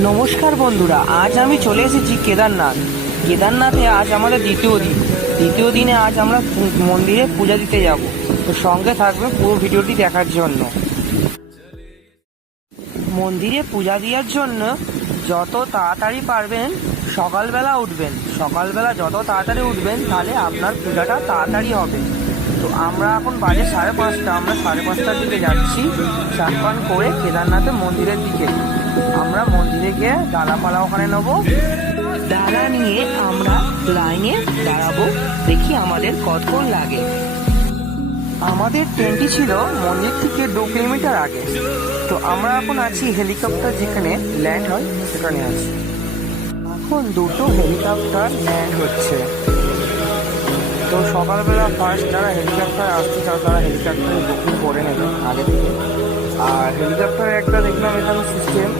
নমস্কার বন্ধুরা, আজ আমি চলে এসেছি কেদারনাথে আজ আমাদের দ্বিতীয় দিনে আজ আমরা মন্দিরে পূজা দিতে যাব। তো সঙ্গে থাকবে পুরো ভিডিওটি দেখার জন্য। মন্দিরে পূজা দেওয়ার জন্য যত তাড়াতাড়ি পারবেন সকালবেলা যত তাড়াতাড়ি উঠবেন তাহলে আপনার পূজাটা তাড়াতাড়ি হবে। তো আমরা এখন বাজে 5:30, আমরা 5:30টার দিকে যাচ্ছি স্নান পান করে কেদারনাথের মন্দিরের দিকে। আমরা মন্দিরে গিয়ে ডালাপালা ওখানে নেবো, ডালা নিয়ে আমরা লাইনে দাঁড়াবো, দেখি আমাদের কতক্ষণ লাগে। আমাদের ট্রেনটি ছিল মন্দির থেকে 2 কিলোমিটার আগে। তো আমরা এখন আছি হেলিকপ্টার যেখানে ল্যান্ড হয় সেখানে আছি। এখন 2টো হেলিকপ্টার ল্যান্ড হচ্ছে। তো সকালবেলা ফার্স্ট যারা হেলিকপ্টার আসতে চাও তারা হেলিকপ্টারে বুকিং করে নেবে আগে থেকে। আর হেলিকপ্টারে একটা দেখলাম এখানে সিস্টেম